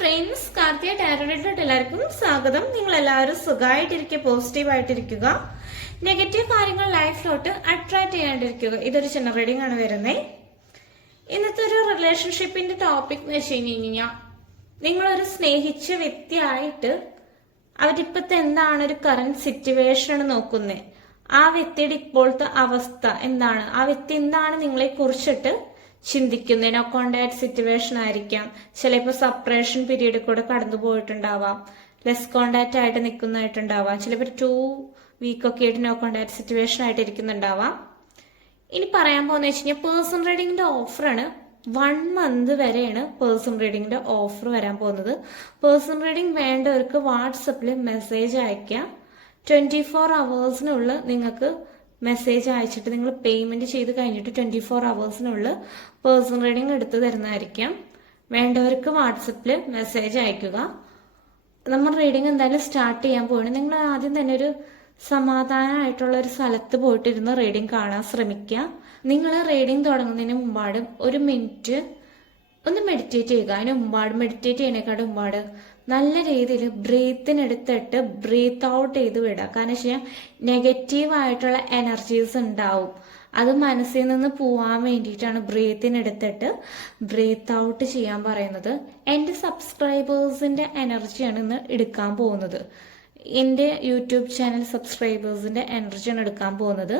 Friends Karthika tarot എല്ലാവർക്കും സ്വാഗതം. നിങ്ങൾ എല്ലാവരും സുഖമായിട്ടിരിക്കുക പോസിറ്റീവ് ആയിട്ടിരിക്കുക നെഗറ്റീവ് കാര്യങ്ങൾ ലൈഫിലോട്ട് അട്രാക്ട് ചെയ്യാണ്ടിരിക്കുക. ഇതൊരു ചിന്ന റീഡിംഗ് ആണ് വരുന്നത് ഇന്നത്തെ ഒരു റിലേഷൻഷിപ്പിന്റെ ടോപ്പിക് എന്ന് വെച്ച് കഴിഞ്ഞ് കഴിഞ്ഞാൽ നിങ്ങളൊരു സ്നേഹിച്ച വ്യക്തിയായിട്ട് അവരിപ്പത്തെ എന്താണ് ഒരു കറന്റ് സിറ്റുവേഷൻ നോക്കുന്നത് ആ വ്യക്തിയുടെ ഇപ്പോഴത്തെ അവസ്ഥ എന്താണ്? ആ വ്യക്തി എന്താണ് നിങ്ങളെ കുറിച്ചിട്ട് ചിന്തിക്കുന്നത് നോ കോണ്ടാക്ട് സിറ്റുവേഷൻ ആയിരിക്കാം. ചിലപ്പോൾ സപ്പറേഷൻ പീരീഡ് കൂടെ കടന്നു പോയിട്ടുണ്ടാവാം. ലെസ് കോണ്ടാക്ട് ആയിട്ട് നിൽക്കുന്നതായിട്ടുണ്ടാവാം. ചിലപ്പോൾ ടു വീക്ക് ഒക്കെ ആയിട്ട് നോ കോണ്ടാക്ട് സിറ്റുവേഷൻ ആയിട്ട് ഇരിക്കുന്നുണ്ടാവാം. ഇനി പറയാൻ പോകുന്ന വെച്ച് കഴിഞ്ഞാൽ പേഴ്സൺ റീഡിങ്ങിന്റെ ഓഫറാണ് വൺ മന്ത് വരെയാണ് പേഴ്സൺ റീഡിങ്ങിന്റെ ഓഫർ വരാൻ പോകുന്നത്. പേഴ്സൺ റീഡിംഗ് വേണ്ടവർക്ക് വാട്സപ്പിൽ മെസ്സേജ് അയക്കാം. ട്വന്റി ഫോർ അവേഴ്സിനുള്ളിൽ നിങ്ങൾക്ക് മെസ്സേജ് അയച്ചിട്ട് നിങ്ങൾ പേയ്മെന്റ് ചെയ്ത് കഴിഞ്ഞിട്ട് ട്വന്റി ഫോർ അവേഴ്സിനുള്ളിൽ പേഴ്സണൽ റീഡിംഗ് എടുത്തു തരുന്നതായിരിക്കാം. വേണ്ടവർക്ക് വാട്സപ്പിൽ മെസ്സേജ് അയക്കുക. നമ്മൾ റീഡിംഗ് എന്തായാലും സ്റ്റാർട്ട് ചെയ്യാൻ പോവാണ് നിങ്ങൾ ആദ്യം തന്നെ ഒരു സമാധാനമായിട്ടുള്ള ഒരു സ്ഥലത്ത് പോയിട്ടിരുന്ന് റീഡിംഗ് കാണാൻ ശ്രമിക്കുക. നിങ്ങൾ റീഡിംഗ് തുടങ്ങുന്നതിന് മുമ്പാട് ഒരു മിനിറ്റ് ഒന്ന് മെഡിറ്റേറ്റ് ചെയ്യുക. അതിന് മുമ്പാട് മെഡിറ്റേറ്റ് ചെയ്യണേക്കാട് മുമ്പാട് നല്ല രീതിയിൽ ബ്രീത്തിനെടുത്തിട്ട് ബ്രീത്ത് ഔട്ട് ചെയ്ത് വിടുക. കാരണം വെച്ച് കഴിഞ്ഞാൽ നെഗറ്റീവ് ആയിട്ടുള്ള എനർജീസ് ഉണ്ടാവും. അത് മനസ്സിൽ നിന്ന് പോവാൻ വേണ്ടിയിട്ടാണ് ബ്രീത്തിനെടുത്തിട്ട് ബ്രീത്ത് ഔട്ട് ചെയ്യാൻ പറയുന്നത്. എന്റെ സബ്സ്ക്രൈബേഴ്സിന്റെ എനർജിയാണ് ഇന്ന് എടുക്കാൻ പോകുന്നത്. എന്റെ യൂട്യൂബ് ചാനൽ സബ്സ്ക്രൈബേഴ്സിന്റെ എനർജിയാണ് എടുക്കാൻ പോകുന്നത്.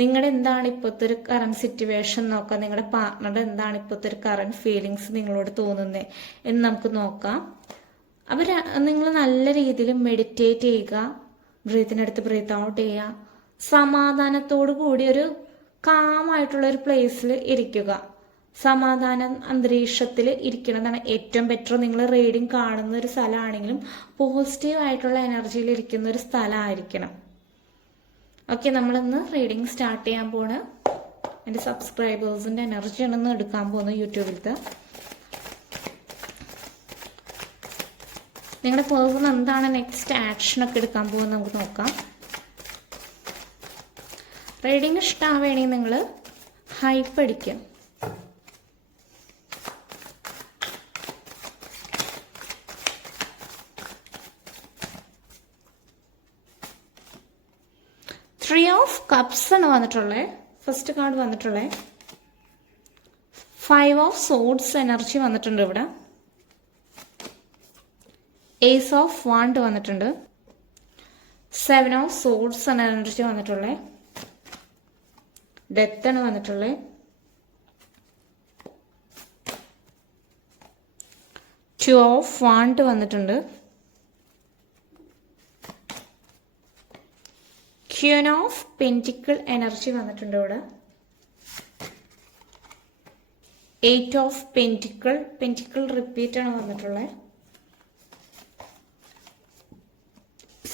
നിങ്ങളുടെ എന്താണ് ഇപ്പോഴത്തെ ഒരു കറണ്ട് സിറ്റുവേഷൻ നോക്കാം? നിങ്ങളുടെ പാർട്ണറുടെ എന്താണ് ഇപ്പോഴത്തെ ഒരു കറണ്ട് ഫീലിങ്സ് നിങ്ങളോട് തോന്നുന്നത് എന്ന് നമുക്ക് നോക്കാം. അവർ നിങ്ങൾ നല്ല രീതിയിൽ മെഡിറ്റേറ്റ് ചെയ്യുക ബ്രീത്തിനടുത്ത് ബ്രീത്ത് ഔട്ട് ചെയ്യുക സമാധാനത്തോടു കൂടി ഒരു കാമായിട്ടുള്ള ഒരു പ്ലേസിൽ ഇരിക്കുക. സമാധാന അന്തരീക്ഷത്തിൽ ഇരിക്കണതാണ് ഏറ്റവും ബെറ്റർ നിങ്ങൾ റീഡിങ് കാണുന്ന ഒരു സ്ഥലമാണെങ്കിലും പോസിറ്റീവ് ആയിട്ടുള്ള എനർജിയിൽ ഇരിക്കുന്ന ഒരു സ്ഥലമായിരിക്കണം. ഓക്കെ നമ്മളിന്ന് റീഡിങ് സ്റ്റാർട്ട് ചെയ്യാൻ പോണ്. എന്റെ സബ്സ്ക്രൈബേഴ്സിന്റെ എനർജി ഇന്ന് എടുക്കാൻ പോകുന്നത് യൂട്യൂബിലത്തെ. നിങ്ങളുടെ പേഴ്സൺ എന്താണ് നെക്സ്റ്റ് ആക്ഷൻ ഒക്കെ എടുക്കാൻ പോകുന്നത് നമുക്ക് നോക്കാം. റീഡിങ് ഇഷ്ടമാവുകയാണെങ്കിൽ നിങ്ങൾ ഹൈപ്പ് അടിക്കുക. ത്രീ ഓഫ് കപ്സ് ആണ് വന്നിട്ടുള്ളത് ഫസ്റ്റ് കാർഡ് വന്നിട്ടുള്ളത് ഫൈവ് ഓഫ് സോഡ്സ് എനർജി വന്നിട്ടുണ്ട് ഇവിടെ. ഏസ് ഓഫ് വാണ്ട് വന്നിട്ടുണ്ട്. സെവൻ ഓഫ് സോഡ്സ് ആണ് എനർജി വന്നിട്ടുള്ളത് ഡെത്ത് ആണ് വന്നിട്ടുള്ളത് ടു ഓഫ് വാണ്ട് വന്നിട്ടുണ്ട്. ക്യൂൻ ഓഫ് പെന്റിക്കിൾ എനർജി വന്നിട്ടുണ്ട് ഇവിടെ. Eight of pentacle pentacle repeat ആണ് വന്നിട്ടുള്ളത്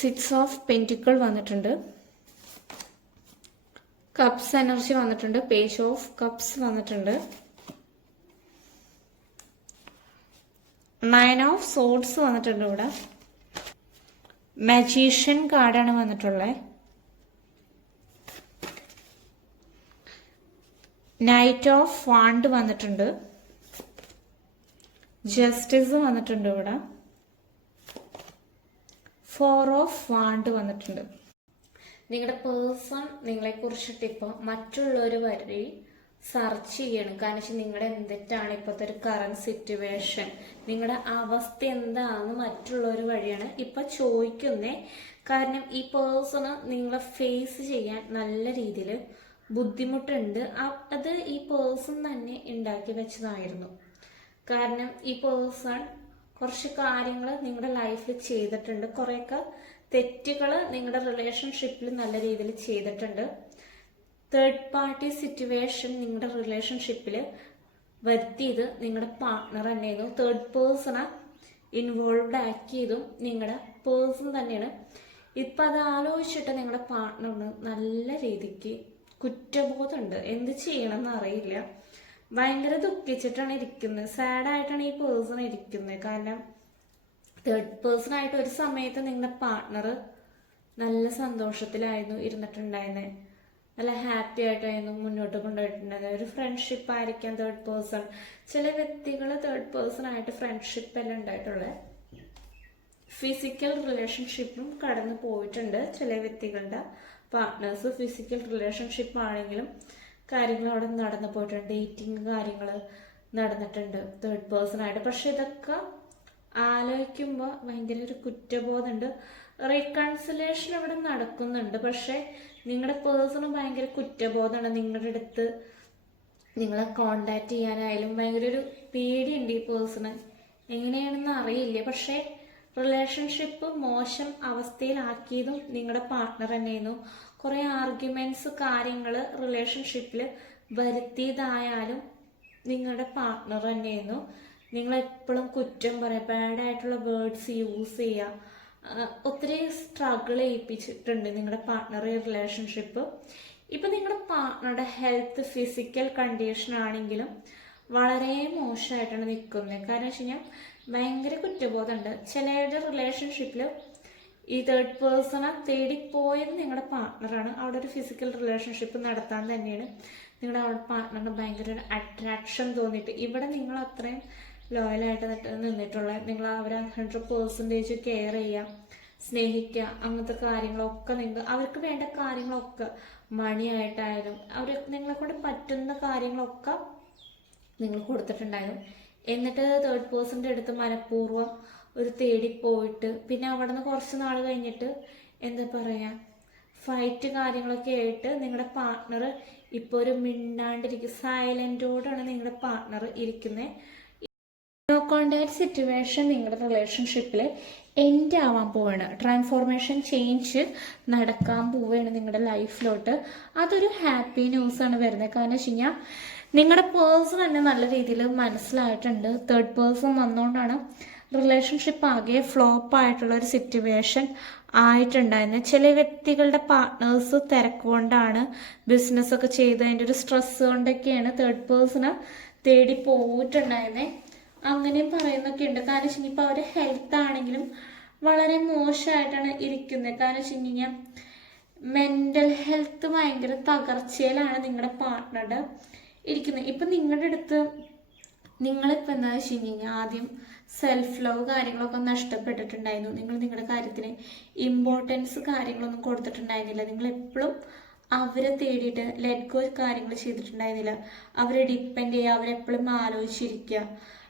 സിക്സ് ഓഫ് പെന്റിക്കിൾ വന്നിട്ടുണ്ട്. കപ്സ് എനർജി വന്നിട്ടുണ്ട്. പേജ് ഓഫ് കപ്സ് വന്നിട്ടുണ്ട്. നയൻ ഓഫ് സോഡ്സ് വന്നിട്ടുണ്ട് ഇവിടെ. മജീഷ്യൻ കാർഡാണ് വന്നിട്ടുള്ളത് നൈറ്റ് ഓഫ് വാണ്ട് വന്നിട്ടുണ്ട്. ജസ്റ്റിസ് വന്നിട്ടുണ്ട് ഇവിടെ. ഫോർ ഓഫ് വാണ്ട് വന്നിട്ടുണ്ട്. നിങ്ങളുടെ പേഴ്സൺ നിങ്ങളെ കുറിച്ചിട്ട് ഇപ്പൊ മറ്റുള്ളവർ വരെ സെർച്ച് ചെയ്യണം. കാരണം വെച്ചാൽ നിങ്ങളുടെ എന്തിട്ടാണ് ഇപ്പോഴത്തെ ഒരു കറണ്ട് സിറ്റുവേഷൻ നിങ്ങളുടെ അവസ്ഥ എന്താണെന്ന് മറ്റുള്ളവർ വഴിയാണ് ഇപ്പൊ ചോദിക്കുന്നേ കാരണം ഈ പേഴ്സണ് നിങ്ങളെ ഫേസ് ചെയ്യാൻ നല്ല രീതിയിൽ ബുദ്ധിമുട്ടുണ്ട്. അത് ഈ പേഴ്സൺ തന്നെ ഉണ്ടാക്കി വെച്ചതായിരുന്നു. കാരണം ഈ പേഴ്സൺ കുറച്ച് കാര്യങ്ങൾ നിങ്ങളുടെ ലൈഫിൽ ചെയ്തിട്ടുണ്ട്. കുറേയൊക്കെ തെറ്റുകൾ നിങ്ങളുടെ റിലേഷൻഷിപ്പിൽ നല്ല രീതിയിൽ ചെയ്തിട്ടുണ്ട്. തേർഡ് പാർട്ടി സിറ്റുവേഷൻ നിങ്ങളുടെ റിലേഷൻഷിപ്പിൽ വരുത്തിയത് നിങ്ങളുടെ പാർട്ണർ തന്നെയായിരുന്നു. തേർഡ് പേഴ്സണെ ഇൻവോൾവ്ഡ് ആക്കിയതും നിങ്ങളുടെ പേഴ്സൺ തന്നെയാണ്. ഇപ്പം അത് ആലോചിച്ചിട്ട് നിങ്ങളുടെ പാർട്ണറിന് നല്ല രീതിക്ക് കുറ്റബോധമുണ്ട്. എന്ത് ചെയ്യണമെന്ന് അറിയില്ല. ഭയങ്കര ദുഃഖിച്ചിട്ടാണ് ഇരിക്കുന്നത്. സാഡായിട്ടാണ് ഈ പേഴ്സൺ ഇരിക്കുന്നത്. കാരണം തേർഡ് പേഴ്സൺ ആയിട്ട് ഒരു സമയത്ത് നിങ്ങളുടെ പാർട്ട്ണർ നല്ല സന്തോഷത്തിലായിരുന്നു ഇരുന്നിട്ടുണ്ടായിരുന്നത് നല്ല ഹാപ്പി ആയിട്ടായിരുന്നു മുന്നോട്ട് കൊണ്ടുപോയിട്ടുണ്ടായിരുന്നത് ഒരു ഫ്രണ്ട്ഷിപ്പ് ആയിരിക്കാം തേർഡ് പേഴ്സൺ ചില വ്യക്തികൾ തേർഡ് പേഴ്സൺ ആയിട്ട് ഫ്രണ്ട്ഷിപ്പ് എല്ലാം ഉണ്ടായിട്ടുള്ളത് ഫിസിക്കൽ റിലേഷൻഷിപ്പും കടന്നു പോയിട്ടുണ്ട് ചില വ്യക്തികളുടെ പാർട്ട്നേഴ്സ് ഫിസിക്കൽ റിലേഷൻഷിപ്പ് ആണെങ്കിലും കാര്യങ്ങൾ അവിടെ നടന്നു പോയിട്ടുണ്ട്. ഡേറ്റിംഗ് കാര്യങ്ങൾ നടന്നിട്ടുണ്ട്. തേർഡ് പേഴ്സൺ ആയിട്ട്. പക്ഷെ ഇതൊക്കെ ആലോചിക്കുമ്പോൾ ഭയങ്കര ഒരു കുറ്റബോധമുണ്ട്. റീകൺസിലേഷൻ ഇവിടെ നടക്കുന്നുണ്ട്. പക്ഷെ നിങ്ങളുടെ പേഴ്സണ് ഭയങ്കര കുറ്റബോധമാണ്. നിങ്ങളുടെ അടുത്ത് നിങ്ങളെ കോണ്ടാക്ട് ചെയ്യാനായാലും ഭയങ്കര ഒരു പേടിയുണ്ട് ഈ പേഴ്സണ് എങ്ങനെയാണെന്ന് അറിയില്ല. പക്ഷേ റിലേഷൻഷിപ്പ് മോശം അവസ്ഥയിലാക്കിയതും നിങ്ങളുടെ പാർട്ട്ണർ തന്നെയായിരുന്നു. കുറേ ആർഗ്യുമെന്റ്സ് കാര്യങ്ങൾ റിലേഷൻഷിപ്പിൽ വരുത്തിയതായാലും നിങ്ങളുടെ പാർട്ണർ തന്നെയായിരുന്നു. നിങ്ങൾ എപ്പോഴും കുറ്റം പറയുക ബാഡായിട്ടുള്ള വേർഡ്സ് യൂസ് ചെയ്യുക ഒത്തിരി സ്ട്രഗിൾ ചെയ്യിപ്പിച്ചിട്ടുണ്ട് നിങ്ങളുടെ പാർട്ട്ണർ റിലേഷൻഷിപ്പ് ഇപ്പം നിങ്ങളുടെ പാർട്ട്ണറുടെ ഹെൽത്ത് ഫിസിക്കൽ കണ്ടീഷൻ ആണെങ്കിലും വളരെ മോശമായിട്ടാണ് നിൽക്കുന്നത്. കാരണം വെച്ച് കഴിഞ്ഞാൽ ഭയങ്കര കുറ്റബോധമുണ്ട്. ചിലരുടെ റിലേഷൻഷിപ്പിൽ ഈ തേർഡ് പേഴ്സണെ തേടിപ്പോയത് നിങ്ങളുടെ പാർട്ട്ണറാണ് അവിടെ ഒരു ഫിസിക്കൽ റിലേഷൻഷിപ്പ് നടത്താൻ തന്നെയാണ്. നിങ്ങളുടെ അവിടെ പാർട്ട്ണറിന് ഭയങ്കര ഒരു അട്രാക്ഷൻ തോന്നിയിട്ട് ഇവിടെ നിങ്ങൾ അത്രയും ലോയലായിട്ട് നിട്ട് നിന്നിട്ടുള്ള നിങ്ങൾ അവരെ ഹൺഡ്രഡ് പേഴ്സന്റേജ് കെയർ ചെയ്യുക സ്നേഹിക്കുക അങ്ങനത്തെ കാര്യങ്ങളൊക്കെ നിങ്ങൾ അവർക്ക് വേണ്ട കാര്യങ്ങളൊക്കെ മണിയായിട്ടായാലും അവർ നിങ്ങളെ കൊണ്ട് പറ്റുന്ന കാര്യങ്ങളൊക്കെ നിങ്ങൾ കൊടുത്തിട്ടുണ്ടായിരുന്നു. എന്നിട്ട് തേർഡ് പേഴ്സന്റെ അടുത്ത് മനഃപൂർവം ഒരു തേടി പോയിട്ട് പിന്നെ അവിടെ കുറച്ച് നാൾ കഴിഞ്ഞിട്ട് എന്താ പറയുക ഫൈറ്റ് കാര്യങ്ങളൊക്കെ ആയിട്ട് നിങ്ങളുടെ പാർട്ട്ണർ ഇപ്പോൾ ഒരു മിണ്ടാണ്ടിരിക്കും സൈലന്റോടാണ് നിങ്ങളുടെ പാർട്ട്ണർ ഇരിക്കുന്നത് നോ കോണ്ടാക്ട് സിറ്റുവേഷൻ നിങ്ങളുടെ റിലേഷൻഷിപ്പിൽ എൻഡ് ആവാൻ പോവാണ്. ട്രാൻസ്ഫോർമേഷൻ ചേഞ്ച് നടക്കാൻ പോവുകയാണ് നിങ്ങളുടെ ലൈഫിലോട്ട് അതൊരു ഹാപ്പി ന്യൂസാണ് വരുന്നത് കാരണം വെച്ച് കഴിഞ്ഞാൽ നിങ്ങളുടെ പേഴ്സൺ തന്നെ നല്ല രീതിയിൽ മനസ്സിലായിട്ടുണ്ട്. തേർഡ് പേഴ്സൺ വന്നുകൊണ്ടാണ് റിലേഷൻഷിപ്പ് ആകെ ഫ്ലോപ്പ് ആയിട്ടുള്ള ഒരു സിറ്റുവേഷൻ ആയിട്ടുണ്ടായിരുന്നു. ചില വ്യക്തികളുടെ പാർട്ട്നേഴ്സ് തിരക്കുകൊണ്ടാണ് ബിസിനസ്സൊക്കെ ചെയ്ത് അതിന്റെ ഒരു സ്ട്രെസ് കൊണ്ടൊക്കെയാണ് തേർഡ് പേഴ്സണ് തേടി പോയിട്ടുണ്ടായിരുന്നേ. അങ്ങനെയും പറയുന്നൊക്കെ ഉണ്ട്. കാരണം വെച്ച് ഇപ്പോൾ അവരുടെ ഹെൽത്ത് ആണെങ്കിലും വളരെ മോശമായിട്ടാണ് ഇരിക്കുന്നത് കാരണം വെച്ച് കഴിഞ്ഞാൽ മെന്റൽ ഹെൽത്ത് ഭയങ്കര തകർച്ചയിലാണ് നിങ്ങളുടെ പാർട്ട്ണറുടെ ഇരിക്കുന്നത് ഇപ്പം നിങ്ങളുടെ അടുത്ത് നിങ്ങളിപ്പോൾ എന്താ വെച്ച് കഴിഞ്ഞാൽ ആദ്യം സെൽഫ് ലവ് കാര്യങ്ങളൊക്കെ നഷ്ടപ്പെട്ടിട്ടുണ്ടായിരുന്നു. നിങ്ങൾ നിങ്ങളുടെ കാര്യത്തിന് ഇമ്പോർട്ടൻസ് കാര്യങ്ങളൊന്നും കൊടുത്തിട്ടുണ്ടായിരുന്നില്ല. നിങ്ങൾ എപ്പോഴും അവരെ തേടിയിട്ട് ലെറ്റ് ഗോ കാര്യങ്ങൾ ചെയ്തിട്ടുണ്ടായിരുന്നില്ല. അവരെ ഡിപ്പെൻഡ് ചെയ്യുക അവരെപ്പോഴും ആലോചിച്ചിരിക്കുക.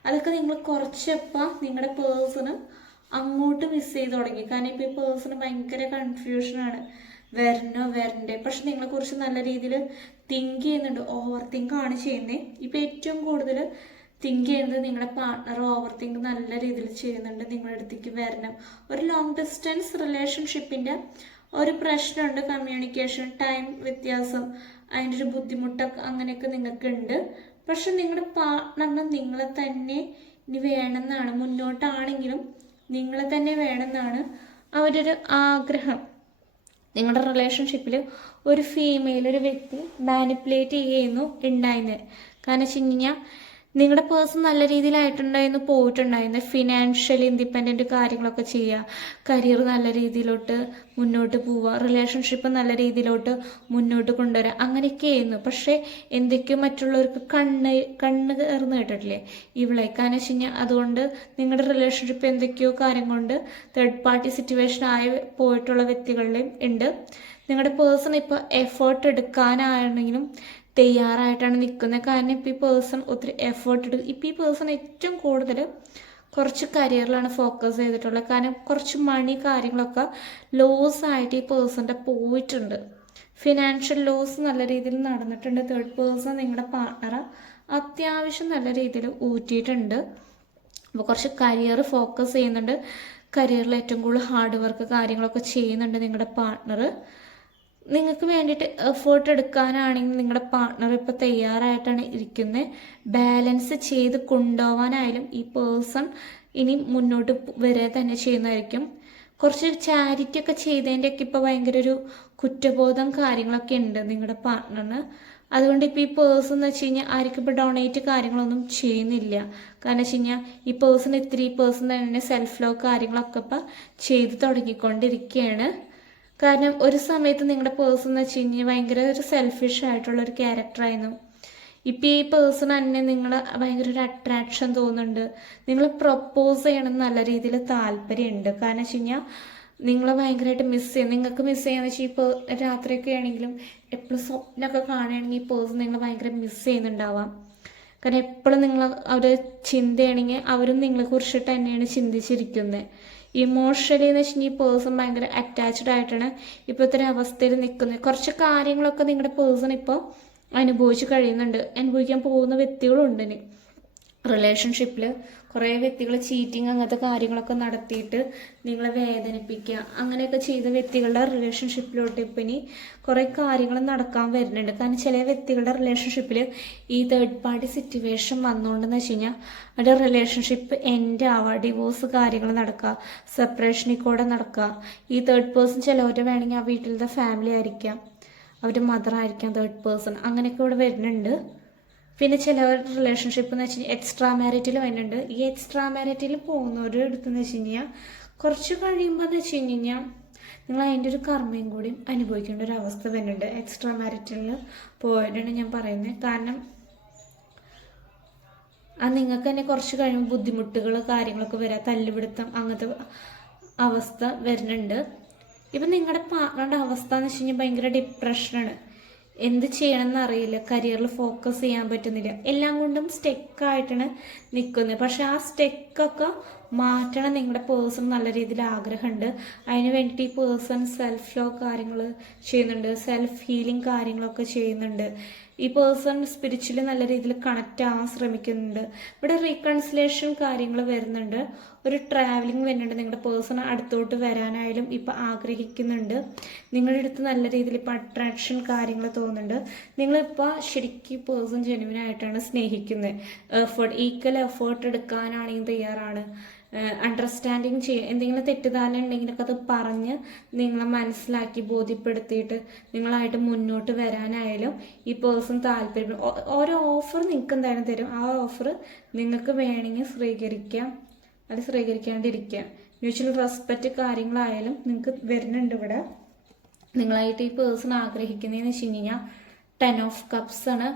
അതൊക്കെ നിങ്ങൾ കുറച്ചപ്പോൾ നിങ്ങളുടെ പേഴ്സണ് അങ്ങോട്ട് മിസ് ചെയ്ത് തുടങ്ങി. കാരണം ഇപ്പോൾ ഈ പേഴ്സണ് ഭയങ്കര കൺഫ്യൂഷനാണ് വരണോ വരണ്ടേ? പക്ഷെ നിങ്ങളെ കുറിച്ച് നല്ല രീതിയിൽ തിങ്ക് ചെയ്യുന്നുണ്ട്. ഓവർ തിങ്ക് ആണ് ചെയ്യുന്നത്. ഇപ്പം ഏറ്റവും കൂടുതൽ തിങ്ക് ചെയ്യുന്നത് നിങ്ങളുടെ പാർട്ണർ ഓവർ തിങ്ക് നല്ല രീതിയിൽ ചെയ്യുന്നുണ്ട് നിങ്ങളുടെ അടുത്തേക്ക് വരണം. ഒരു ലോങ് ഡിസ്റ്റൻസ് റിലേഷൻഷിപ്പിന്റെ ഒരു പ്രശ്നമുണ്ട് കമ്മ്യൂണിക്കേഷൻ ടൈം വ്യത്യാസം അതിന്റെ ഒരു ബുദ്ധിമുട്ടൊക്കെ അങ്ങനെയൊക്കെ നിങ്ങൾക്ക് ഉണ്ട് പക്ഷെ നിങ്ങളുടെ പാർട്ണറിന് നിങ്ങളെ തന്നെ ഇനി വേണമെന്നാണ് മുന്നോട്ടാണെങ്കിലും നിങ്ങളെ തന്നെ വേണമെന്നാണ് അവരൊരു ആഗ്രഹം. നിങ്ങളുടെ റിലേഷൻഷിപ്പിൽ ഒരു ഫീമെയിൽ ഒരു വ്യക്തി മാനിപ്പുലേറ്റ് ചെയ്യുന്നു ഉണ്ടായിരുന്നത് കാരണം വെച്ച് കഴിഞ്ഞാൽ നിങ്ങളുടെ പേഴ്സൺ നല്ല രീതിയിലായിട്ടുണ്ടായിരുന്നു പോയിട്ടുണ്ടായിരുന്നു. ഫിനാൻഷ്യൽ ഇൻഡിപെൻഡന്റ് കാര്യങ്ങളൊക്കെ ചെയ്യുക കരിയർ നല്ല രീതിയിലോട്ട് മുന്നോട്ട് പോവുക റിലേഷൻഷിപ്പ് നല്ല രീതിയിലോട്ട് മുന്നോട്ട് കൊണ്ടുവരിക അങ്ങനെയൊക്കെ ആയിരുന്നു. പക്ഷേ എന്തൊക്കെയോ മറ്റുള്ളവർക്ക് കണ്ണ് കണ്ണ് കയറുന്ന കേട്ടിട്ടില്ലേ? ഇവളെ കാരണം വെച്ച് കഴിഞ്ഞാൽ അതുകൊണ്ട് നിങ്ങളുടെ റിലേഷൻഷിപ്പ് എന്തൊക്കെയോ കാര്യം കൊണ്ട് തേർഡ് പാർട്ടി സിറ്റുവേഷൻ ആയി പോയിട്ടുള്ള വ്യക്തികളിലും ഉണ്ട്. നിങ്ങളുടെ പേഴ്സൺ ഇപ്പോൾ എഫേർട്ട് എടുക്കാനാണെങ്കിലും തയ്യാറായിട്ടാണ് നിൽക്കുന്നത്. കാരണം ഇപ്പോൾ ഈ പേഴ്സൺ ഒത്തിരി എഫേർട്ട് എടുക്കും ഇപ്പോൾ ഈ പേഴ്സൺ ഏറ്റവും കൂടുതൽ കുറച്ച് കരിയറിലാണ് ഫോക്കസ് ചെയ്തിട്ടുള്ളത്. കാരണം കുറച്ച് മണി കാര്യങ്ങളൊക്കെ ലോസ് ആയിട്ട് ഈ പേഴ്സന്റെ പോയിട്ടുണ്ട്. ഫിനാൻഷ്യൽ ലോസ് നല്ല രീതിയിൽ നടന്നിട്ടുണ്ട്. തേർഡ് പേഴ്സൺ നിങ്ങളുടെ പാർട്ണറെ അത്യാവശ്യം നല്ല രീതിയിൽ ഊറ്റിയിട്ടുണ്ട്. അപ്പോൾ കുറച്ച് കരിയർ ഫോക്കസ് ചെയ്യുന്നുണ്ട്. കരിയറിൽ ഏറ്റവും കൂടുതൽ ഹാർഡ് വർക്ക് കാര്യങ്ങളൊക്കെ ചെയ്യുന്നുണ്ട് നിങ്ങളുടെ പാർട്ട്ണർ നിങ്ങൾക്ക് വേണ്ടിയിട്ട് എഫേർട്ട് എടുക്കാനാണെങ്കിൽ നിങ്ങളുടെ പാർട്ട്ണർ ഇപ്പോൾ തയ്യാറായിട്ടാണ് ഇരിക്കുന്നത് ബാലൻസ് ചെയ്ത് കൊണ്ടുപോകാനായാലും ഈ പേഴ്സൺ ഇനി മുന്നോട്ട് വരെ തന്നെ ചെയ്യുന്നതായിരിക്കും. കുറച്ച് ചാരിറ്റി ഒക്കെ ചെയ്തതിന്റെയൊക്കെ ഇപ്പോൾ ഭയങ്കര ഒരു കുറ്റബോധം കാര്യങ്ങളൊക്കെ ഉണ്ട് നിങ്ങളുടെ പാർട്ട്ണറിന് അതുകൊണ്ട് ഇപ്പോൾ ഈ പേഴ്സൺ എന്ന് വെച്ച് കഴിഞ്ഞാൽ ആർക്കും ഇപ്പോൾ ഡൊണേറ്റ് കാര്യങ്ങളൊന്നും ചെയ്യുന്നില്ല. കാരണം വെച്ച് കഴിഞ്ഞാൽ ഈ പേഴ്സൺ ഇത്തിരി പേഴ്സൺ തന്നെ സെൽഫ് ലോ കാര്യങ്ങളൊക്കെ ഇപ്പം ചെയ്ത് തുടങ്ങിക്കൊണ്ടിരിക്കുകയാണ് കാരണം ഒരു സമയത്ത് നിങ്ങളുടെ പേഴ്സൺ എന്ന് വെച്ച് കഴിഞ്ഞാൽ ഭയങ്കര ഒരു സെൽഫിഷ് ആയിട്ടുള്ള ഒരു ക്യാരക്ടറായിരുന്നു ഇപ്പം ഈ പേഴ്സൺ തന്നെ നിങ്ങൾ ഭയങ്കര ഒരു അട്രാക്ഷൻ തോന്നുന്നുണ്ട്. നിങ്ങൾ പ്രപ്പോസ് ചെയ്യണം നല്ല രീതിയിൽ താല്പര്യമുണ്ട് കാരണം വെച്ച് കഴിഞ്ഞാൽ നിങ്ങൾ ഭയങ്കരമായിട്ട് മിസ് ചെയ്യും. നിങ്ങൾക്ക് മിസ് ചെയ്യാന്ന് വെച്ചാൽ ഇപ്പോൾ രാത്രിയൊക്കെ ആണെങ്കിലും എപ്പോഴും സ്വപ്നമൊക്കെ കാണുകയാണെങ്കിൽ ഈ പേഴ്സൺ നിങ്ങൾ ഭയങ്കര മിസ് ചെയ്യുന്നുണ്ടാവാം. കാരണം എപ്പോഴും നിങ്ങൾ അവർ ചിന്തയാണെങ്കിൽ അവരും നിങ്ങളെ കുറിച്ചിട്ട് തന്നെയാണ് ചിന്തിച്ചിരിക്കുന്നത് ഇമോഷണലി എന്ന് വെച്ചാൽ ഈ പേഴ്സൺ ഭയങ്കര അറ്റാച്ച്ഡ് ആയിട്ടാണ് ഇപ്പോഴത്തെ അവസ്ഥയിൽ നിൽക്കുന്നത്. കുറച്ച് കാര്യങ്ങളൊക്കെ നിങ്ങളുടെ പേഴ്സൺ ഇപ്പോൾ അനുഭവിച്ച് കഴിയുന്നുണ്ട്. അനുഭവിക്കാൻ പോകുന്ന വ്യക്തികളുണ്ട് ഇനി. റിലേഷൻഷിപ്പിൽ കുറേ വ്യക്തികൾ ചീറ്റിങ് അങ്ങനത്തെ കാര്യങ്ങളൊക്കെ നടത്തിയിട്ട് നിങ്ങളെ വേദനിപ്പിക്കുക അങ്ങനെയൊക്കെ ചെയ്ത വ്യക്തികളുടെ റിലേഷൻഷിപ്പിലോട്ട് ഇപ്പം ഇനി കുറേ കാര്യങ്ങൾ നടക്കാൻ വരുന്നുണ്ട്. കാരണം ചില വ്യക്തികളുടെ റിലേഷൻഷിപ്പിൽ ഈ തേർഡ് പാർട്ടി സിറ്റുവേഷൻ വന്നുകൊണ്ടെന്ന് വെച്ച് കഴിഞ്ഞാൽ അവരുടെ റിലേഷൻഷിപ്പ് എൻഡ് ആവുക ഡിവോഴ്സ് കാര്യങ്ങൾ നടക്കുക സെപ്പറേഷനിൽ കൂടെ നടക്കുക. ഈ തേർഡ് പേഴ്സൺ ചിലവരെ വേണമെങ്കിൽ ആ വീട്ടിലത്തെ ഫാമിലി ആയിരിക്കാം അവരുടെ മദർ ആയിരിക്കാം തേർഡ് പേഴ്സൺ അങ്ങനെയൊക്കെ ഇവിടെ വരുന്നുണ്ട്. പിന്നെ ചിലവരുടെ റിലേഷൻഷിപ്പ് എന്ന് വെച്ച് കഴിഞ്ഞാൽ എക്സ്ട്രാ മാരിറ്റിൽ വരുന്നുണ്ട് ഈ എക്സ്ട്രാ മാരിറ്റിൽ പോകുന്നവരുടെ അടുത്തെന്ന് വെച്ച് കഴിഞ്ഞാൽ കുറച്ച് കഴിയുമ്പോൾ എന്ന് വെച്ച് കഴിഞ്ഞാൽ നിങ്ങൾ അതിന്റെ ഒരു കർമ്മയും കൂടി അനുഭവിക്കേണ്ട ഒരു അവസ്ഥ വരുന്നുണ്ട്. എക്സ്ട്രാ മാരിറ്റിൽ പോയിട്ടാണ് ഞാൻ പറയുന്നത് കാരണം ആ നിങ്ങൾക്ക് തന്നെ കുറച്ച് കഴിയുമ്പോൾ ബുദ്ധിമുട്ടുകൾ കാര്യങ്ങളൊക്കെ വരാം തല്ലുപിടുത്തം അങ്ങനത്തെ അവസ്ഥ വരുന്നുണ്ട്. ഇപ്പം നിങ്ങളുടെ പാർട്ട്ണറുടെ അവസ്ഥ എന്ന് വെച്ച് കഴിഞ്ഞാൽ ഭയങ്കര ഡിപ്രഷനാണ് എന്ത് ചെയ്യണമെന്ന് അറിയില്ല. കരിയറിൽ ഫോക്കസ് ചെയ്യാൻ പറ്റുന്നില്ല. എല്ലാം കൊണ്ടും സ്റ്റെക്കായിട്ടാണ് നിൽക്കുന്നത്. പക്ഷെ ആ സ്റ്റെക്കൊക്കെ മാറ്റണം നിങ്ങളുടെ പേഴ്സൺ നല്ല രീതിയിൽ ആഗ്രഹമുണ്ട്. അതിന് വേണ്ടിയിട്ട് ഈ പേഴ്സൺ സെൽഫ് ലോ കാര്യങ്ങൾ ചെയ്യുന്നുണ്ട്. സെൽഫ് ഹീലിംഗ് കാര്യങ്ങളൊക്കെ ചെയ്യുന്നുണ്ട്. ഈ പേഴ്സൺ സ്പിരിച്വലി നല്ല രീതിയിൽ കണക്ട് ആവാൻ ശ്രമിക്കുന്നുണ്ട്. ഇവിടെ റീകൺസിലേഷൻ കാര്യങ്ങൾ വരുന്നുണ്ട്. ഒരു ട്രാവലിംഗ് വരുന്നുണ്ട്. നിങ്ങളുടെ പേഴ്സൺ അടുത്തോട്ട് വരാനായാലും ഇപ്പോൾ ആഗ്രഹിക്കുന്നുണ്ട്. നിങ്ങളുടെ അടുത്ത് നല്ല രീതിയിൽ ഇപ്പൊ അട്രാക്ഷൻ കാര്യങ്ങൾ തോന്നുന്നുണ്ട്. നിങ്ങളിപ്പോൾ ശരിക്കും പേഴ്സൺ ജെനുവിനായിട്ടാണ് സ്നേഹിക്കുന്നത് എഫേർട്ട് ഈക്വൽ എഫേർട്ട് എടുക്കാനാണെങ്കിൽ തയ്യാറാണ്. അണ്ടർസ്റ്റാൻഡിങ് ചെയ്യുക എന്തെങ്കിലും തെറ്റിദ്ധാരണ ഉണ്ടെങ്കിലൊക്കെ അത് പറഞ്ഞ് നിങ്ങളെ മനസ്സിലാക്കി ബോധ്യപ്പെടുത്തിയിട്ട് നിങ്ങളായിട്ട് മുന്നോട്ട് വരാനായാലും ഈ പേഴ്സൺ താല്പര്യം ഓരോ ഓഫർ നിങ്ങൾക്ക് എന്തായാലും തരും. ആ ഓഫർ നിങ്ങൾക്ക് വേണമെങ്കിൽ സ്വീകരിക്കാം. അത് സ്വീകരിക്കാണ്ടിരിക്കാം മ്യൂച്വൽ റെസ്പെക്റ്റ് കാര്യങ്ങളായാലും നിങ്ങൾക്ക് വരുന്നുണ്ട് ഇവിടെ. നിങ്ങളായിട്ട് ഈ പേഴ്സൺ ആഗ്രഹിക്കുന്നതെന്ന് വെച്ച് കഴിഞ്ഞാൽ ടെൻ ഓഫ് കപ്സ് ആണ്.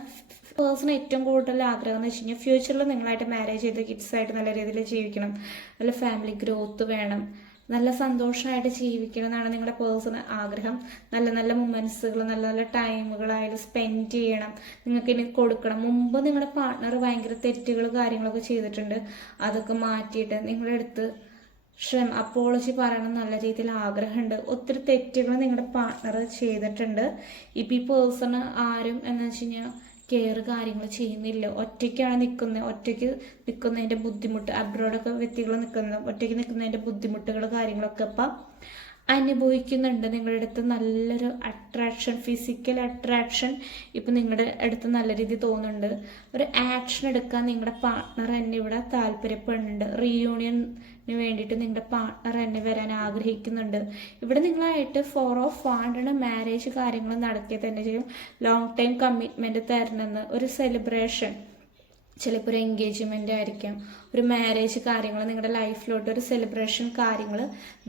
പേഴ്സൺ ഏറ്റവും കൂടുതൽ ആഗ്രഹം എന്ന് വെച്ച് കഴിഞ്ഞാൽ ഫ്യൂച്ചറിൽ നിങ്ങളായിട്ട് മാരേജ് ചെയ്ത് കിഡ്സ് ആയിട്ട് നല്ല രീതിയിൽ ജീവിക്കണം. നല്ല ഫാമിലി ഗ്രോത്ത് വേണം. നല്ല സന്തോഷമായിട്ട് ജീവിക്കണം എന്നാണ് നിങ്ങളുടെ പേഴ്സൺ ആഗ്രഹം. നല്ല നല്ല മൊമെൻസുകൾ നല്ല നല്ല ടൈമുകളായാലും സ്പെൻഡ് ചെയ്യണം. നിങ്ങൾക്ക് ഇനി കൊടുക്കണം. മുമ്പ് നിങ്ങളുടെ പാർട്ണർ ഭയങ്കര തെറ്റുകൾ കാര്യങ്ങളൊക്കെ ചെയ്തിട്ടുണ്ട്. അതൊക്കെ മാറ്റിയിട്ട് നിങ്ങളുടെ അടുത്ത് ക്ഷമ അപ്പോളജി പറയണം നല്ല രീതിയിൽ ആഗ്രഹമുണ്ട്. ഒത്തിരി തെറ്റുകൾ നിങ്ങളുടെ പാർട്ണർ ചെയ്തിട്ടുണ്ട്. ഇപ്പം ഈ പേഴ്സണ് ആരും എന്ന് വെച്ച് കഴിഞ്ഞാൽ കെയർ കാര്യങ്ങൾ ചെയ്യുന്നില്ല. ഒറ്റയ്ക്കാണ് നിൽക്കുന്നത്. ഒറ്റയ്ക്ക് നിൽക്കുന്നതിന്റെ ബുദ്ധിമുട്ട് അബ്രോഡൊക്കെ വ്യക്തികൾ നിൽക്കുന്നത് ഒറ്റയ്ക്ക് നിൽക്കുന്നതിന്റെ ബുദ്ധിമുട്ടുകൾ കാര്യങ്ങളൊക്കെ ഇപ്പം അനുഭവിക്കുന്നുണ്ട്. നിങ്ങളുടെ അടുത്ത് നല്ലൊരു അട്രാക്ഷൻ ഫിസിക്കൽ അട്രാക്ഷൻ ഇപ്പം നിങ്ങളുടെ അടുത്ത് നല്ല രീതിയിൽ തോന്നുന്നുണ്ട്. ഒരു ആക്ഷൻ എടുക്കാൻ നിങ്ങളുടെ പാർട്ട്ണർ എന്നെ ഇവിടെ താല്പര്യപ്പെടുന്നുണ്ട്. റീയൂണിയന് വേണ്ടിയിട്ട് നിങ്ങളുടെ പാർട്ണർ എന്നെ വരാൻ ആഗ്രഹിക്കുന്നുണ്ട്. ഇവിടെ നിങ്ങളായിട്ട് ഫോർ ഓഫ് വാണ്ടാണ് മാരേജ് കാര്യങ്ങൾ നടത്തിയ തന്നെ ചെയ്യും. ലോങ് ടൈം കമ്മിറ്റ്മെന്റ് തരണമെന്ന്. ഒരു സെലിബ്രേഷൻ ചിലപ്പോൾ ഒരു എൻഗേജ്മെന്റ് ആയിരിക്കാം. ഒരു മാരേജ് കാര്യങ്ങൾ നിങ്ങളുടെ ലൈഫിലോട്ട് ഒരു സെലിബ്രേഷൻ കാര്യങ്ങൾ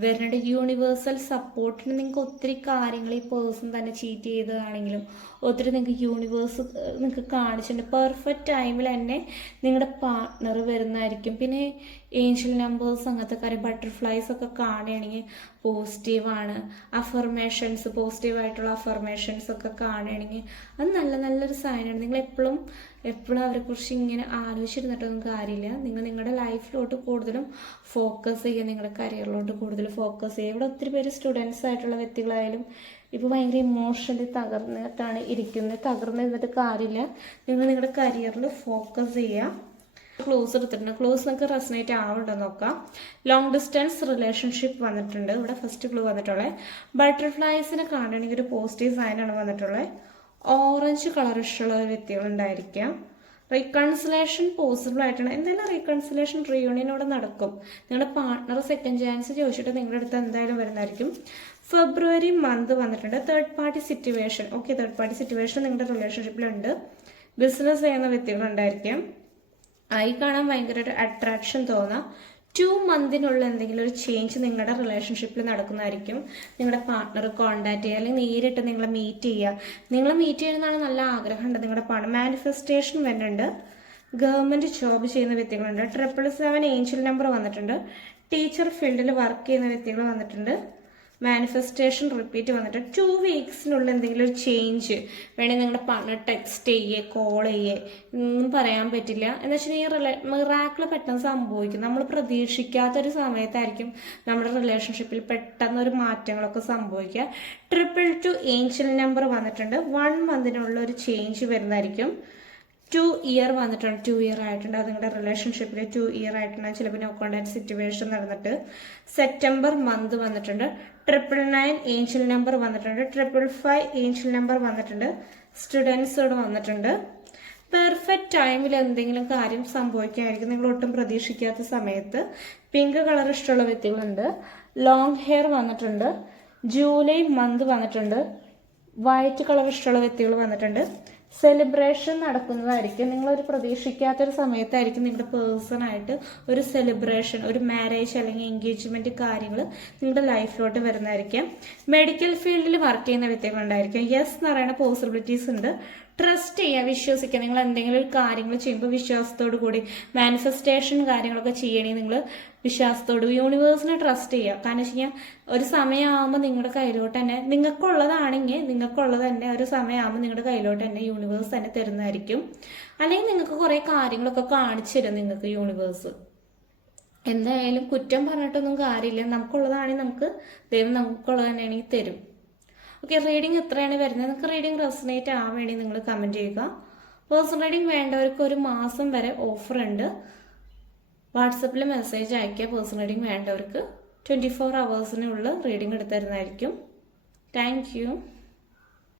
വരുന്നുണ്ട്. യൂണിവേഴ്സൽ സപ്പോർട്ടിന് നിങ്ങൾക്ക് ഒത്തിരി കാര്യങ്ങൾ ഈ പേഴ്സൺ തന്നെ ചീറ്റ് ചെയ്തതാണെങ്കിലും ഒത്തിരി നിങ്ങൾക്ക് യൂണിവേഴ്സ് നിങ്ങൾക്ക് കാണിച്ചിട്ടുണ്ട്. പെർഫെക്റ്റ് ടൈമിൽ തന്നെ നിങ്ങളുടെ പാർട്ട്ണർ വരുന്നതായിരിക്കും. പിന്നെ ഏഞ്ചൽ നമ്പേഴ്സ് അങ്ങനത്തെ കാര്യം ബട്ടർഫ്ലൈസ് ഒക്കെ കാണുകയാണെങ്കിൽ പോസിറ്റീവാണ് അഫർമേഷൻസ് പോസിറ്റീവായിട്ടുള്ള അഫർമേഷൻസ് ഒക്കെ കാണുകയാണെങ്കിൽ അത് നല്ല നല്ലൊരു സൈനാണ് നിങ്ങൾ എപ്പോഴും എപ്പോഴും അവരെക്കുറിച്ച് ഇങ്ങനെ ആലോചിച്ചിരുന്നിട്ടൊന്നും കാര്യമില്ല. നിങ്ങൾ നിങ്ങളുടെ ലൈഫിലോട്ട് കൂടുതലും ഫോക്കസ് ചെയ്യുക നിങ്ങളുടെ കരിയറിലോട്ട് കൂടുതൽ ഫോക്കസ് ചെയ്യുക. ഇവിടെ ഒത്തിരി പേര് സ്റ്റുഡൻസ് ആയിട്ടുള്ള വ്യക്തികളായാലും ഇപ്പോൾ ഭയങ്കര ഇമോഷണലി തകർന്നിട്ടാണ് ഇരിക്കുന്നത്. തകർന്ന് ഇരുന്നിട്ട് കാര്യമില്ല. നിങ്ങൾ നിങ്ങളുടെ കരിയറിൽ ഫോക്കസ് ചെയ്യുക. ക്ലോസ് എടുത്തിട്ടുണ്ട്. ക്ലോസ് നിങ്ങൾക്ക് റെസനേറ്റ് ആവുണ്ടോ നോക്കാം. ലോങ് ഡിസ്റ്റൻസ് റിലേഷൻഷിപ്പ് വന്നിട്ടുണ്ട്. ഇവിടെ ഫസ്റ്റ് ക്ലൂ വന്നിട്ടുള്ളത് ബട്ടർഫ്ലൈസിനെ കാണുകയാണെങ്കിൽ ഒരു പോസിറ്റീവ് സൈനാണ് വന്നിട്ടുള്ളത് ഓറഞ്ച് കളർ ഇഷ്ടമുള്ള വ്യക്തികളുണ്ടായിരിക്കാം റീകൺസിലേഷൻ പോസിബിൾ ആയിട്ടാണ്. എന്തായാലും റീകൺസിലേഷൻ റീയൂണിയനോടെ നടക്കും. നിങ്ങളുടെ പാർട്ണർ സെക്കൻഡ് ചാൻസ് ചോദിച്ചിട്ട് നിങ്ങളുടെ അടുത്ത് എന്തായാലും വരുന്നതായിരിക്കും. ഫെബ്രുവരി മന്ത് വന്നിട്ടുണ്ട്. Third party situation okay third party situation നിങ്ങളുടെ റിലേഷൻഷിപ്പിലുണ്ട് ബിസിനസ് ചെയ്യുന്ന വ്യക്തികളുണ്ടായിരിക്കാം. ആയി കാണാൻ ഭയങ്കര ഒരു അട്രാക്ഷൻ തോന്നാം. ടു മന്തിനുള്ള എന്തെങ്കിലും ഒരു ചേഞ്ച് നിങ്ങളുടെ റിലേഷൻഷിപ്പിൽ നടക്കുന്നതായിരിക്കും. നിങ്ങളുടെ പാർട്ണർ കോണ്ടാക്ട് ചെയ്യുക. അല്ലെങ്കിൽ നേരിട്ട് നിങ്ങളെ മീറ്റ് ചെയ്യുക. നിങ്ങൾ മീറ്റ് ചെയ്യണമെന്നാണ് നല്ല ആഗ്രഹമുണ്ട്. നിങ്ങളുടെ പണം മാനിഫെസ്റ്റേഷൻ വരുന്നുണ്ട്. ഗവൺമെന്റ് ജോബ് ചെയ്യുന്ന വ്യക്തികളുണ്ട്. ട്രിപ്പിൾ സെവൻ ഏഞ്ചൽ നമ്പർ വന്നിട്ടുണ്ട്. ടീച്ചർ ഫീൽഡിൽ വർക്ക് ചെയ്യുന്ന വ്യക്തികൾ വന്നിട്ടുണ്ട്. മാനിഫെസ്റ്റേഷൻ റിപ്പീറ്റ് വന്നിട്ട് ടു വീക്സിനുള്ളിൽ എന്തെങ്കിലും ഒരു ചേഞ്ച് വേണമെങ്കിൽ നിങ്ങളുടെ പാർട്ണർ ടെക്സ്റ്റ് ചെയ്യേ കോൾ ചെയ്യേ ഒന്നും പറയാൻ പറ്റില്ല. എന്ന് വെച്ചിട്ടുണ്ടെങ്കിൽ മിറാക്കിൾ പെട്ടെന്ന് സംഭവിക്കും. നമ്മൾ പ്രതീക്ഷിക്കാത്തൊരു സമയത്തായിരിക്കും നമ്മുടെ റിലേഷൻഷിപ്പിൽ പെട്ടെന്ന് ഒരു മാറ്റങ്ങളൊക്കെ സംഭവിക്കുക. ട്രിപ്പിൾ ടു ഏഞ്ചൽ നമ്പർ വന്നിട്ടുണ്ട്. വൺ മന്തിനുള്ള ഒരു ചേഞ്ച് വരുന്നതായിരിക്കും. ടു ഇയർ വന്നിട്ടുണ്ട് ടു ഇയർ ആയിട്ടുണ്ട്. അത് നിങ്ങളുടെ റിലേഷൻഷിപ്പിൽ ടു ഇയർ ആയിട്ടുണ്ട്. ചിലപ്പോൾ നോ കോണ്ടാക്ട് സിറ്റുവേഷൻ നടന്നിട്ട് സെപ്റ്റംബർ മന്ത് വന്നിട്ടുണ്ട്. ട്രിപ്പിൾ നയൻ ഏഞ്ചൽ നമ്പർ വന്നിട്ടുണ്ട്. ട്രിപ്പിൾ ഫൈവ് ഏഞ്ചൽ നമ്പർ വന്നിട്ടുണ്ട്. സ്റ്റുഡൻസോട് വന്നിട്ടുണ്ട്. പെർഫെക്റ്റ് ടൈമിൽ എന്തെങ്കിലും കാര്യം സംഭവിക്കായിരിക്കും. നിങ്ങൾ ഒട്ടും പ്രതീക്ഷിക്കാത്ത സമയത്ത് പിങ്ക് കളർ ഇഷ്ടമുള്ള വ്യക്തികളുണ്ട്. ലോങ് ഹെയർ വന്നിട്ടുണ്ട്. ജൂലൈ മന്ത് വന്നിട്ടുണ്ട്. വൈറ്റ് കളർ ഇഷ്ടമുള്ള വ്യക്തികൾ വന്നിട്ടുണ്ട്. സെലിബ്രേഷൻ നടക്കുന്നതായിരിക്കും. നിങ്ങളൊരു പ്രതീക്ഷിക്കാത്തൊരു സമയത്തായിരിക്കും നിങ്ങളുടെ പേഴ്സണായിട്ട് ഒരു സെലിബ്രേഷൻ ഒരു മാരേജ് അല്ലെങ്കിൽ എൻഗേജ്മെന്റ് കാര്യങ്ങൾ നിങ്ങളുടെ ലൈഫിലോട്ട് വരുന്നതായിരിക്കും. മെഡിക്കൽ ഫീൽഡിൽ വർക്ക് ചെയ്യുന്ന വ്യക്തികളുണ്ടായിരിക്കും. യെസ് എന്ന് പറയുന്ന പോസിബിലിറ്റീസ് ഉണ്ട്. ട്രസ്റ്റ് ചെയ്യുക വിശ്വസിക്കുക നിങ്ങൾ എന്തെങ്കിലും ഒരു കാര്യങ്ങൾ ചെയ്യുമ്പോൾ വിശ്വാസത്തോടു കൂടി മാനിഫെസ്റ്റേഷൻ കാര്യങ്ങളൊക്കെ ചെയ്യണേ നിങ്ങൾ വിശ്വാസത്തോട് യൂണിവേഴ്സിനെ ട്രസ്റ്റ് ചെയ്യുക. കാരണം വെച്ച് കഴിഞ്ഞാൽ ഒരു സമയമാകുമ്പോൾ നിങ്ങളുടെ കയ്യിലോട്ട് തന്നെ നിങ്ങൾക്കുള്ളതാണെങ്കിൽ നിങ്ങൾക്കുള്ളത് തന്നെ ഒരു സമയമാകുമ്പോൾ നിങ്ങളുടെ കയ്യിലോട്ട് തന്നെ യൂണിവേഴ്സ് തന്നെ തരുന്നതായിരിക്കും. അല്ലെങ്കിൽ നിങ്ങൾക്ക് കുറേ കാര്യങ്ങളൊക്കെ കാണിച്ചു തരും നിങ്ങൾക്ക് യൂണിവേഴ്സ് എന്തായാലും കുറ്റം പറഞ്ഞിട്ടൊന്നും കാര്യമില്ല. നമുക്കുള്ളതാണെങ്കിൽ നമുക്ക് ദൈവം നമുക്കുള്ളത് തന്നെയാണെങ്കിൽ തരും. ഓക്കെ റീഡിംഗ് എത്രയാണ് വരുന്നത്? നിങ്ങൾക്ക് റീഡിംഗ് റെസനേറ്റ് ആവാൻ വേണ്ടി നിങ്ങൾ കമന്റ് ചെയ്യുക. പേഴ്സണൽ റീഡിംഗ് വേണ്ടവർക്ക് ഒരു മാസം വരെ ഓഫർ ഉണ്ട്. വാട്സപ്പിൽ മെസ്സേജ് അയക്കുക പേഴ്സണൽ റീഡിംഗ് വേണ്ടവർക്ക് ട്വന്റി ഫോർ റീഡിംഗ് എടുത്തരുന്നതായിരിക്കും താങ്ക് യു